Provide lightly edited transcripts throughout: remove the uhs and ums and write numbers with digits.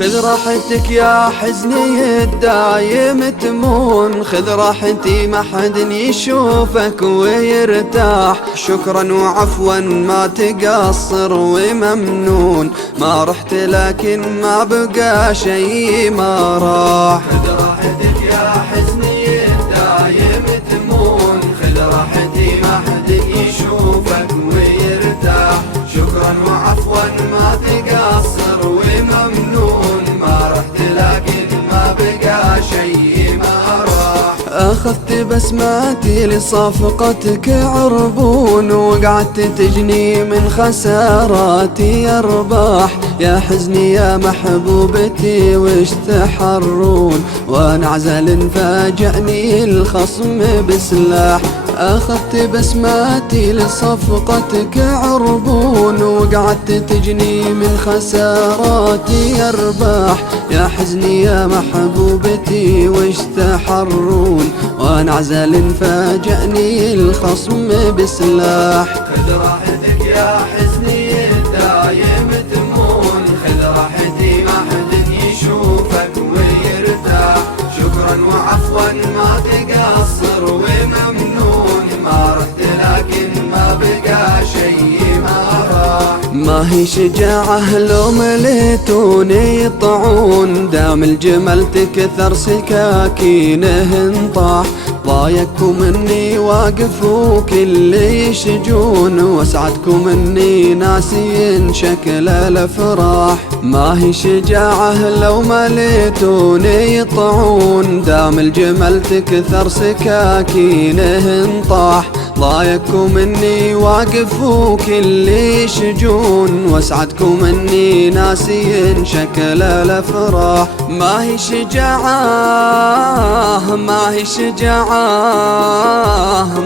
خذ راحتك يا حزني الدايم تمون، خذ راحتي ما حد يشوفك ويرتاح. شكرا وعفوا ما تقصر وممنون، ما رحت لكن ما بقى شي ما راح. خذ راحتك يا حزني الدايم تمون، خذ راحتي ما حد يشوفك ويرتاح. شكرا وعفوا ما تقصر وممنون، ما رحت لكن ما بقى شي ما راح. أخذت بسماتي لصفقتك عربون، وقعدت تجني من خساراتي أرباح. يا حزني يا محبوبتي وش تحرون، وانا عزل فاجأني الخصم بسلاح. أخذت بسماتي لصفقتك عربون، وقعدت تجني من خساراتي أرباح. يا حزني يا محبوبتي وش تحرون، وانا عزل فاجأني الخصم بسلاح. خذ راحتك يا حزني الدايم تمون، خذ راحتي ما حد يشوفك ويرتاح. شكرا وعفوا ما تقصر وممنون، ما رحت لكن ما بقى شي ما راح. ما هي شجاعة لو مليتوني طعون، دام الجمل تكثر سكاكينه انطاح. ضايقكم اني واقف وكل يشجون، واسعدكم اني ناسي شكل الافراح. ما هي شجاعة لو مليتوني طعون، دام الجمل تكثر سكاكينه انطاح. ضايقكم اني واقف وكل يشجون، واسعدكم اني ناسي شكل الافراح. ما هي شجاعة ما هي شجاعة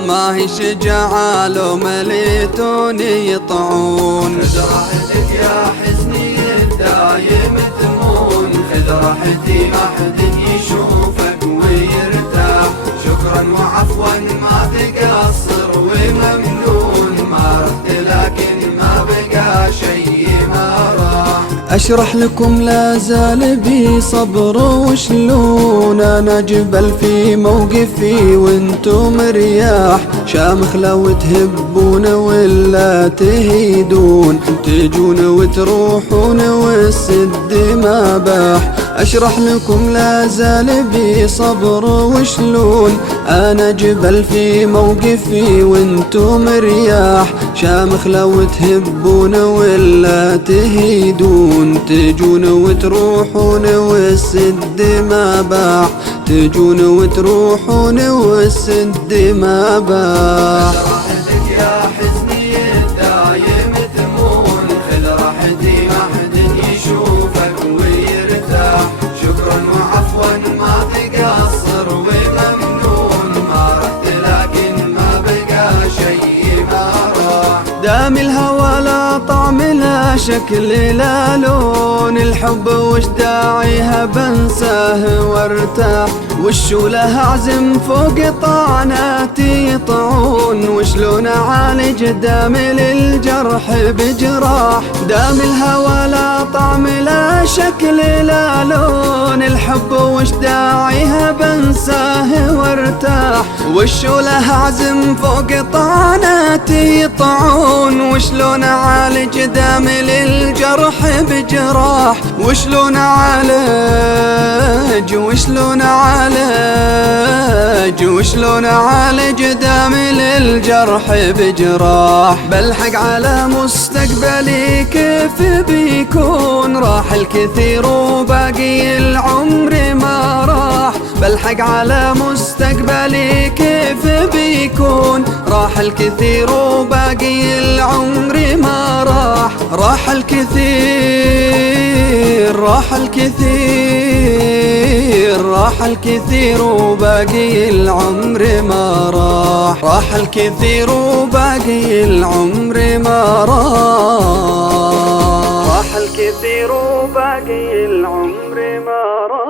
ما هي شجاعة لو مليتوني طعون. خذ راحتك يا حزني الدايم تمون، خذ راحتي ما حد يشوفك ويرتاح. شكرا وعفوا ما تقصر وممنون، ما رحت لكن ما بقى شي ما راح. أشرح لكم لا زال بي صبر وشلون، أنا جبل في موقفي وانتم رياح. شامخ لو تهبون ولا تهيدون، تجون وتروحون والسد ما باح. أشرح لكم لا زال بي صبر وشلون، أنا جبل في موقفي وانتم رياح. شامخ لو تهبون ولا تهيدون، تجون وتروحون والسد ما باح. تجون وتروحون والسد ما باح. خذ راحتك يا حزني الدايم تمون، خذ راحتي ما حد يشوفك ويرتاح. شكرا وعفوا ما تقصر وممنون، ما رحت لكن ما بقى شي ما راح. دام الهوى لا طعم لا شكل لا لون، الحب وش داعيها بنساه وارتاح. وشو له عزم فوق طعناتي طعون، وشلون اعالج دام للجرح بجراح. دام الهوى لا طعم لا شكل لا لون، الحب وش داعيها بنساه وارتاح. وشو له عزم فوق طعناتي طعون، وشلون اعالج دام للجرح بجراح. وشلون اعالج وشلون اعالج وشلون اعالج دام للجرح بجراح. بلحق على مستقبلي كيف بيكون، راح الكثير وباقي العمر ما راح. بلحق على مستقبلي كيف بيكون، راح الكثير وباقي العمر ما راح. راح الكثير راح الكثير راح الكثير وباقي العمر ما راح. راح الكثير وباقي العمر ما راح. راح الكثير وباقي العمر ما راح.